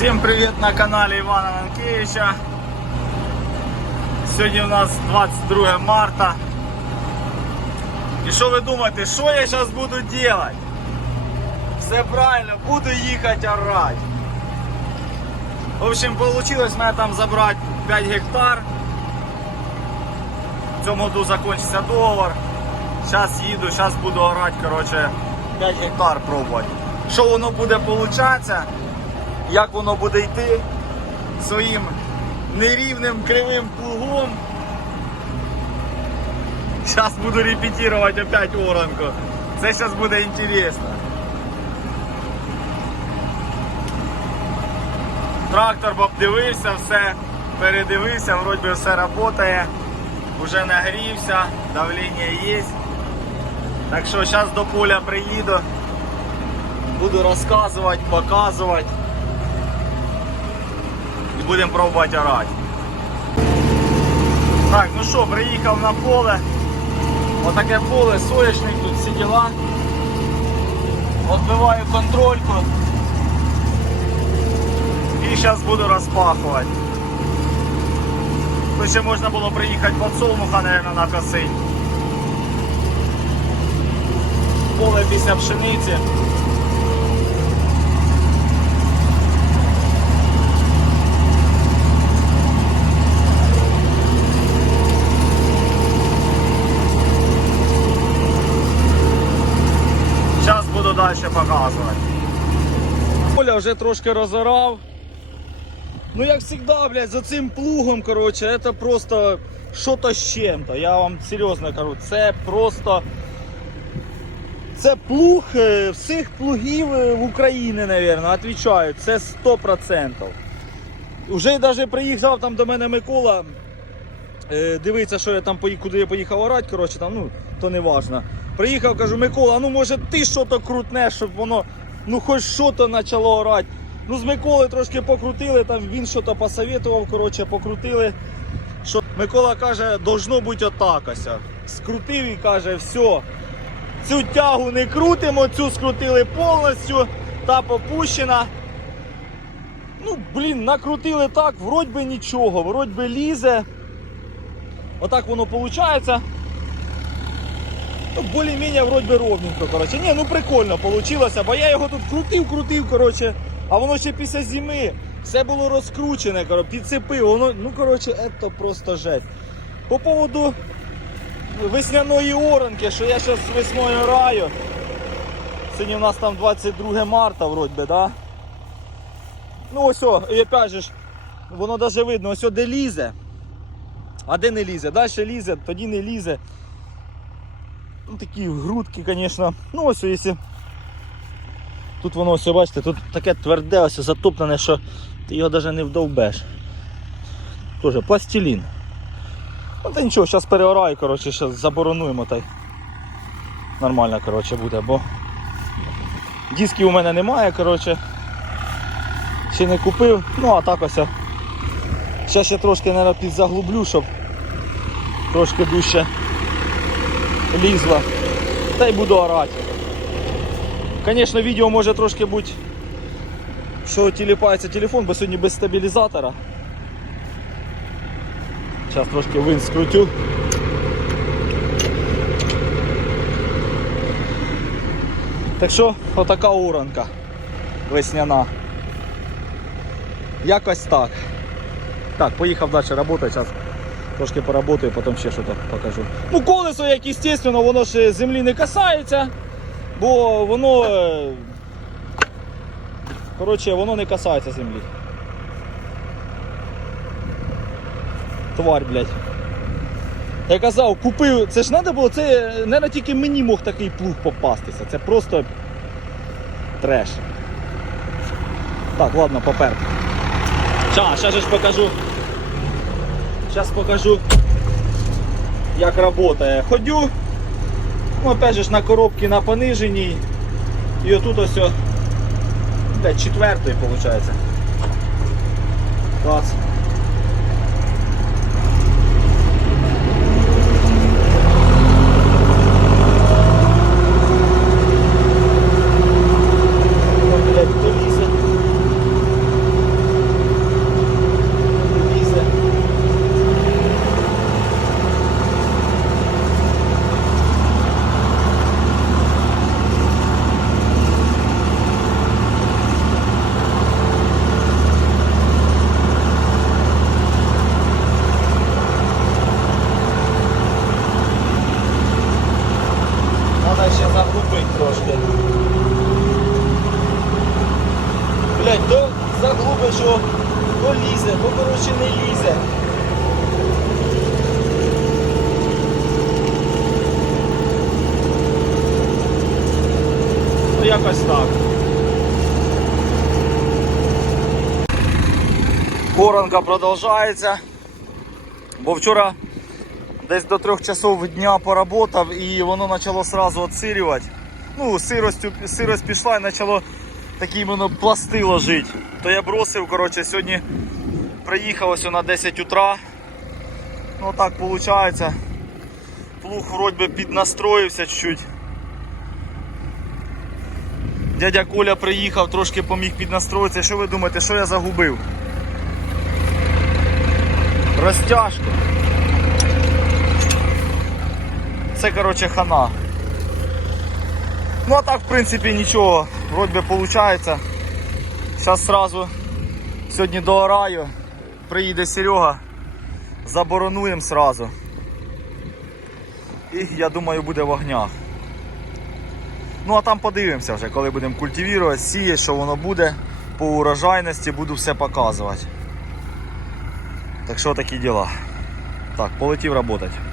Всім привіт на каналі Івана Нанкевича. Сьогодні у нас 22 марта. І що ви думаєте, що я зараз буду робити? Все правильно, буду їхати орати. В общем, вийшло в мене там забрати 5 гектар. В цьому году закінчиться договор. Зараз їду, зараз буду орати, коротше, 5 гектар пробувати. Що воно буде получатися? Як воно буде йти своїм нерівним кривим плугом. Зараз буду репетувати опять оранку. Це зараз буде інтересно. Трактор обдивився, все передивився, вроді все працює, вже нагрівся, давлення є. Так що зараз до поля приїду, буду розказувати, показувати будемо пробувати орати. Так, ну що, приїхав на поле. Отаке поле, соняшник, тут всі діла. Отбиваю контрольку. І зараз буду розпахувати. Тут ще можна було приїхати подсолнуха, мабуть, накосить. Поле після пшениці. Зараз буду далі показувати. Поля вже трошки розорав. Ну як завжди, блядь, за цим плугом, коротше, це просто що-то з чим-то. Я вам серйозно кажу, це просто. Це плуг е, всіх плугів е, в Україні, мабуть, відповідаю, це 100%. Уже навіть приїхав там до мене Микола. Е, дивиться, що я там куди я поїхав орати, коротше, там, ну, то не важно. Приїхав, кажу, Микола, ну може ти що-то крутнеш, щоб воно ну хоч що-то почало орати. Ну, з Миколи трошки покрутили, там він що-то посоветував, коротше, покрутили. Що Микола каже, должно бути отак ось. Скрутив і каже, все. Цю тягу не крутимо, цю скрутили повністю, та попущена. Ну, блін, накрутили так, вроді би нічого, вроді би лізе. Отак воно виходить. Ну, більш-менш вроді би ровненько, коротше. Ні, ну прикольно вийшло, бо я його тут крутив, крутив, коротше, а воно ще після зими все було розкручене, коротше, підцепив, воно, ну коротше, це просто жесть. По поводу весняної оранки, що я зараз весною раю. Сьогодні у нас там 22 марта, вроді би, да? Ну ось, о, і опять же, воно навіть видно, ось о, де лізе. А де не лізе? Далі лізе, тоді не лізе. Ну, такі грудки, звісно. Ну ось, якщо. Тут воно ось, бачите, тут таке тверде, ось затоплене, що ти його навіть не вдовбеш. Тоже пластилін. Ну та нічого, зараз переораю, коротше, зараз заборонуємо та й нормально коротше, буде, бо дисків у мене немає, коротше. Ще не купив, ну а так ось. Зараз ще трошки наверное, підзаглублю, щоб трошки дужче лізла. Та й буду орати. Звісно, відео може трошки бути, що тіліпається телефон, бо сьогодні без стабілізатора. Зараз трошки вин скрутю. Так що, отака уранка весняна. Якось так. Так, поїхав далі працювати, зараз трошки поработаю, потім ще щось покажу. Ну, колесо, як звісно, воно ж землі не касається, бо воно. е, Коротше, воно не касається землі. Тварь, блядь. Я казав, купив, це ж треба було, це не тільки мені мог такий плуг попастися. Це просто треш. Так, ладно, поперед. Ща, же ж покажу. Сейчас покажу, як работає. Ходю, ну опять же на коробці на пониженій. І отут ось, о, блядь, четвертої виходить. Клас. треба ще загубити трошки. Блять, то загубиш, що то лізе, то коротше не лізе. Ну якось так. Коронка продовжується, бо вчора десь до трьох часов дня поработав і воно почало сразу отсирювати. Ну, сиростю, сирость пішла і почало такі воно пласти ложить. То я бросив, коротше, сьогодні приїхав ось на 10 утра. Ну так виходить. Плуг вроді би піднастроївся чуть-чуть. Дядя Коля приїхав, трошки поміг піднастроїтися. Що ви думаєте, що я загубив? Розтяжку. Це, коротше, хана. Ну а так, в принципі, нічого. Вроді би виходить. Зараз сразу сьогодні доораю. Приїде Серега. Заборонуємо сразу. І я думаю буде в огнях. Ну а там подивимося вже, коли будемо культивувати, сіяти, що воно буде. По урожайності буду все показувати. Так що такі діла. Так, полетів працювати.